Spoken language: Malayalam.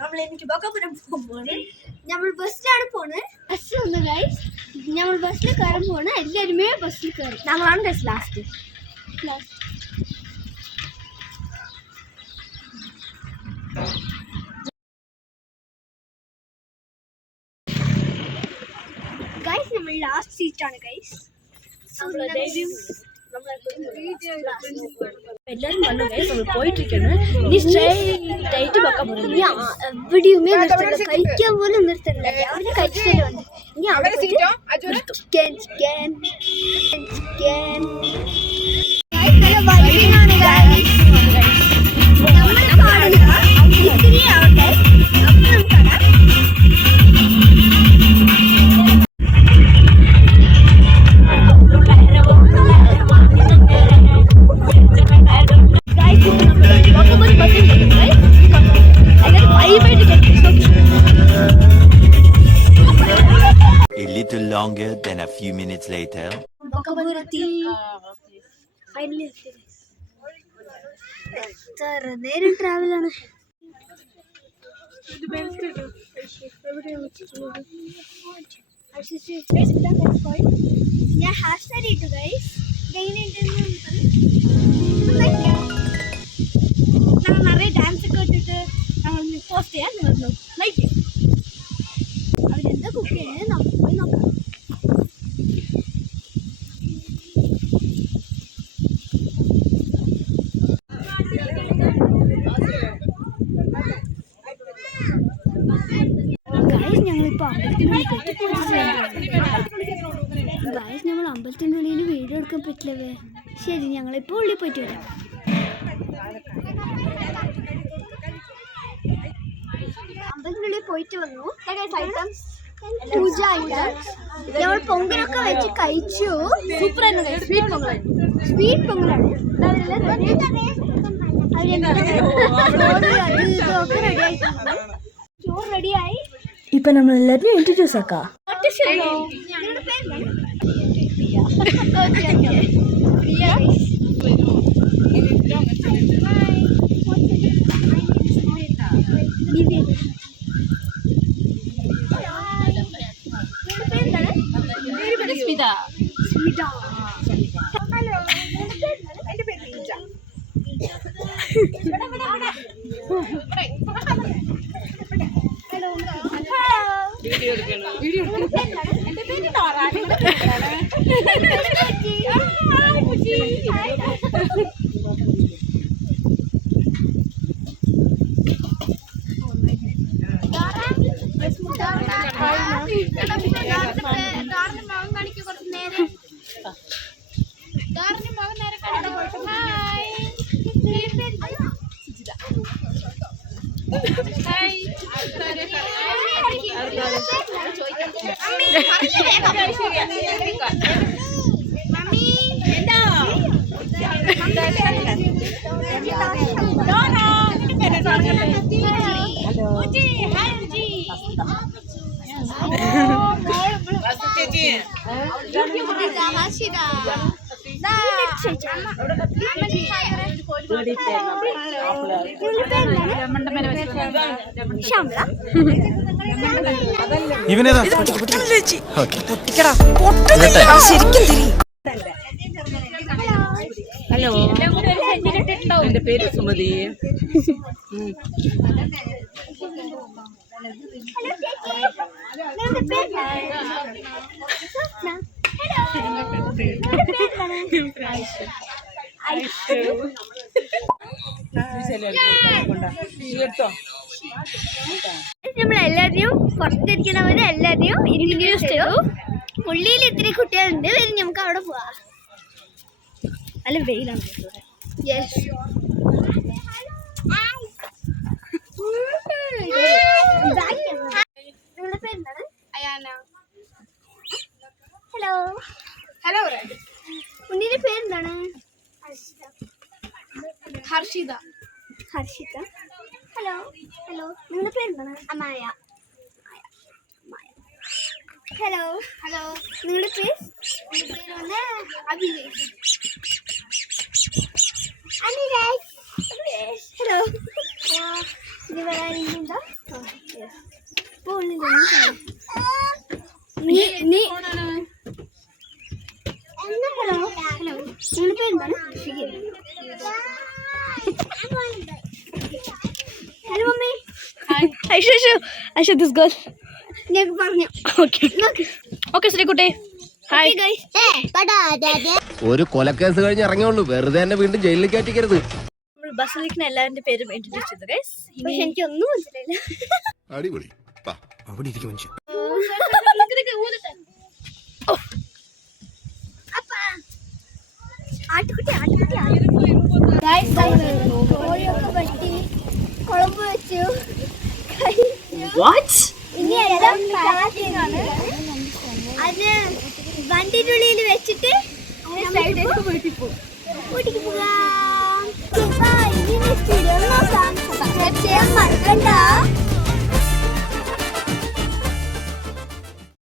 നമ്മൾ എനിക്ക് ബൊക്കപുരം പോകുമ്പോൾ നമ്മൾ ബസ്സിലാണ് പോകുന്നത്. ബസ്സിൽ ഒന്ന് ഗൈസ് നമ്മൾ ബസ്സിൽ കയറാൻ പോകണം. എല്ലാവരുമേ ബസ്സിൽ കയറും. ഞങ്ങളാണ് ഗൈസ് ലാസ്റ്റ്. ഗൈസ് നമ്മൾ ലാസ്റ്റ് സീറ്റാണ് ഗൈസ്. എല്ലാരും വന്നു ഗൈസ്. നമ്മൾ പോയിട്ടിരിക്കുന്നു. ഇനി സ്ട്രൈറ്റ് ആയിട്ട് വെക്കാൻ പോകുന്നു. ഇനി എവിടെയുമേ നിർത്തില്ല, കഴിക്കാൻ പോലും നിർത്തില്ല. അവര് കഴിച്ചിട്ട് വന്നു. ഇനി അവിടെ ചിക്കൻ ചിക്കൻ ചിക്കൻ വൈകിനാണ് ഗൈസ്. നമ്മൾ കാണുക ഇത്തിരി ആവട്ടെ. അപ്പം നമുക്ക് കാണാം. A little longer than a few minutes later. എത്ര നേരം ട്രാവലാണ്. ഞാൻ ഹാഷ് ടാഗ് ഇട്ടു ഗൈസ്. ഞങ്ങൾ നിറയെ ഡാൻസ് ഒക്കെ ഇട്ടിട്ട് ഞങ്ങൾ പോസ്റ്റ് ചെയ്യാൻ നിങ്ങൾ ലൈക്ക് അവരെന്താ കുക്ക് ചെയ്യുന്നത് നമുക്ക് പോയി നോക്കാം. ഗൈസ് ഞങ്ങളിപ്പോൾ അമ്പലത്തിനുള്ളിൽ ഗൈസ് നമ്മൾ അമ്പലത്തിനുള്ളിൽ വീഡിയോ എടുക്കാൻ പറ്റില്ലവേ. ശരി ഞങ്ങളിപ്പോൾ ഉള്ളിൽ പോയിട്ട് വരാം. അമ്പലത്തിനുള്ളിൽ പോയിട്ട് വന്നു. പൂജ ഞങ്ങൾ പൊങ്കലൊക്കെ വെച്ച് കഴിച്ചു. സൂപ്പറായിരുന്നു. സ്വീറ്റ് പൊങ്കലാണ്. സ്വീറ്റ് പൊങ്കലാണ്. ചോറ് റെഡിയായി. ഇപ്പൊ നമ്മൾ എല്ലാവരും ഇൻട്രൊഡ്യൂസ് ആക്കാം. ഇവനേതാ ഹലോ, എൻ്റെ പേര് സുമതി. നമ്മളെല്ലാവരെയും പുറത്തിരിക്കണവര് എല്ലാവരെയും ഇൻട്രൊഡ്യൂസ് ചെയ്തു. പുള്ളിയിൽ ഇത്തിരി കുട്ടികളുണ്ട്. വരും നമുക്ക് അവിടെ പോവാം. നല്ല വെയിലാണ്. യെസ് നിങ്ങളുടെ പേരെന്താണ്? Hello hello. ഉണ്ണിയുടെ പേരെന്താണ്? ഹർഷിത. ഹർഷിത. Hello hello. നിങ്ങളുടെ പേരെന്താണ്? അമായ. Hello hello. നിങ്ങളുടെ പേര്? പേര് വന്ന് അഭിലേഷ്. അനുരാജ്. ഹലോ. ഇത് വരാനുണ്ടോ? ഹലോ ഹലോ നിങ്ങളുടെ പേരെന്താണ്? Hello mummy. Aishu this girl. ഞാൻ പറഞ്ഞു. ഓക്കെ ശ്രീകുട്ടി. ഹായ്. ഒരു കൊലക്കേസ് കഴിഞ്ഞ് ഇറങ്ങിയുള്ളൂ, വെറുതെ എന്നെ വീണ്ടും ജയിലിൽ കയറ്റിക്കരുത്. നമ്മൾ ബസ്സിലിരിക്കുന്ന എല്ലാവരുടെ പേരും ഇൻട്രൊഡ്യൂസ് ചെയ്തു ഗൈസ്. പക്ഷെ എനിക്കൊന്നും മനസ്സിലായില്ല. അടിപൊളി അവിടെ ഇരിക്കും മനുഷ്യൻ. ആട്ടുകുട്ടി കോഴിയൊക്കെ വെട്ടി കുളമ്പ് വെച്ചു. ഇനി എല്ലാം പാക്കിംഗ് ആണ്. അത് വണ്ടിന്റെ ഉള്ളിൽ വെച്ചിട്ട് വീട്ടിലേക്ക് പോകാം. ഇനി നോക്കാം.